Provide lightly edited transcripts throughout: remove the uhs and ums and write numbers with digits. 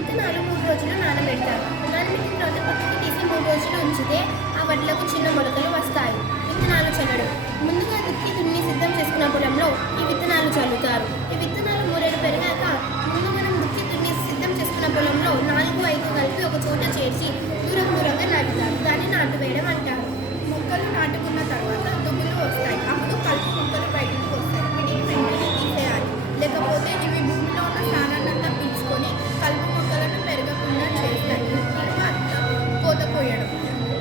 విత్తనాలు 3 రోజులు నానబెడతారు. నానబెట్టిన తర్వాత పక్కకి తీసి 3 రోజులు ఉంచితే ఆ వడ్లకు చిన్న మొలకలు వస్తాయి. విత్తనాలు చల్లడం. ముందుగా దున్ని సిద్ధం చేసుకున్న పొలంలో ఈ విత్తనాలు చల్లుతారు. ఈ విత్తనాలు మూరేడు పెరిగాక ముందు మనం దున్ని సిద్ధం చేసుకున్న పొలంలో 4-5 కలిపి ఒక చోట చేర్చి దూరంగా నాటుతారు. దాన్ని నాటు వేయడం అంటారు. మొక్కలు నాటుకున్న తర్వాత దుబ్బులు వస్తాయి. అప్పుడు కలుపు మొక్కలు బయటికి వస్తాయి. వీటిని వెంటనే తీసేయాలి. లేకపోతే ఇవి భూమిలో ఉన్న స్థానాన్నంతా పీల్చుకొని కలుపు మొక్కలను పెరగకుండా చేస్తాయి. తర్వాత కోత కోయడం.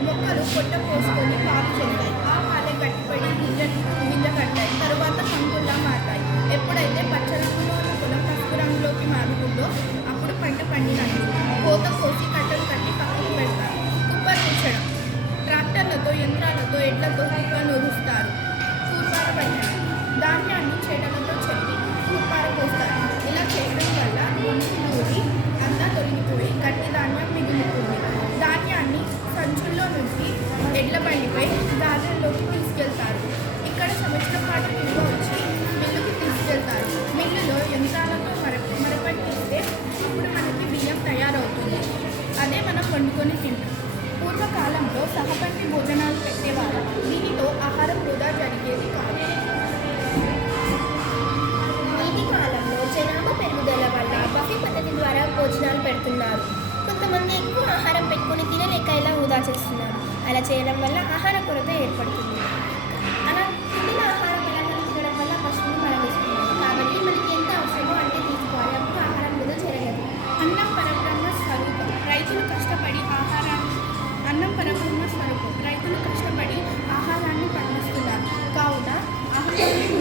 మొక్కలు పొట్ట పోసుకొని పాలు చేస్తాయి. ఆ పాలే గట్టిపడి గింజ కట్టాయి. తరువాత కంకుల్లా మారుతాయి. ఎప్పుడైతే పచ్చ రంగులో ఉన్న పొలం పసుపు రంగులోకి మారుతుందో అప్పుడు పంట పండినట్టు. కోత కోసి కట్టలు కట్టి పక్కకు పెడతారు. కుప్పరించడం. ట్రాక్టర్లతో యంత్రాలతో ఎడ్లతో కుప్ప నూరుస్తారు. కూర్పార పట్టడం. ధాన్యాన్ని చెడలతో చెట్టి కూర్పార పోస్తారు. ఇలా చేయడం వల్ల ముందు నూరి అంతా తొలగిపోయి గట్టి ధాన్యం మిగులుతుంది. ధాన్యాన్ని సంచుల్లో నుంచి ఎడ్ల బండిపై దారుల్లోకి తీసుకెళ్తారు. ఇక్కడ సంవత్సరం పాటు నిల్వ వచ్చి మిల్లుకి తీసుకెళ్తారు. మిల్లులో యంత్రాలతో మరపట్టిస్తే అప్పుడు మనకి బియ్యం తయారవుతుంది. అదే మనం వండుకొని తింటాం. పూర్వకాలంలో సహపంక్తి భోజనాలు పెట్టేవారు. దీనితో ఆహారం వృధా జరిగేది కాదు. నేటి కాలంలో జనాభా పెరుగుదల వల్ల బఫే పద్ధతి ద్వారా భోజనాలు పెడుతున్నారు. కొంతమంది ఎక్కువ ఆహారం పెట్టుకొని తినలేక ఇలా వృధా చేస్తున్నారు. అలా చేయడం వల్ల ఆహార కొరత ఏర్పడుతుంది. అలా తిన్న ఆహారం ఎలా తినడం వల్ల పశువులు మరణిస్తున్నారు. కాబట్టి మనకి ఎంత అవసరమో అంటే తీసుకోవాలి. అప్పుడు ఆహారం వృధా జరగదు. అన్నం పరబ్రహ్మ స్వరూపం. రైతులు కష్టపడి ఆహారాన్ని పండిస్తున్నారు. కావున ఆహారాన్ని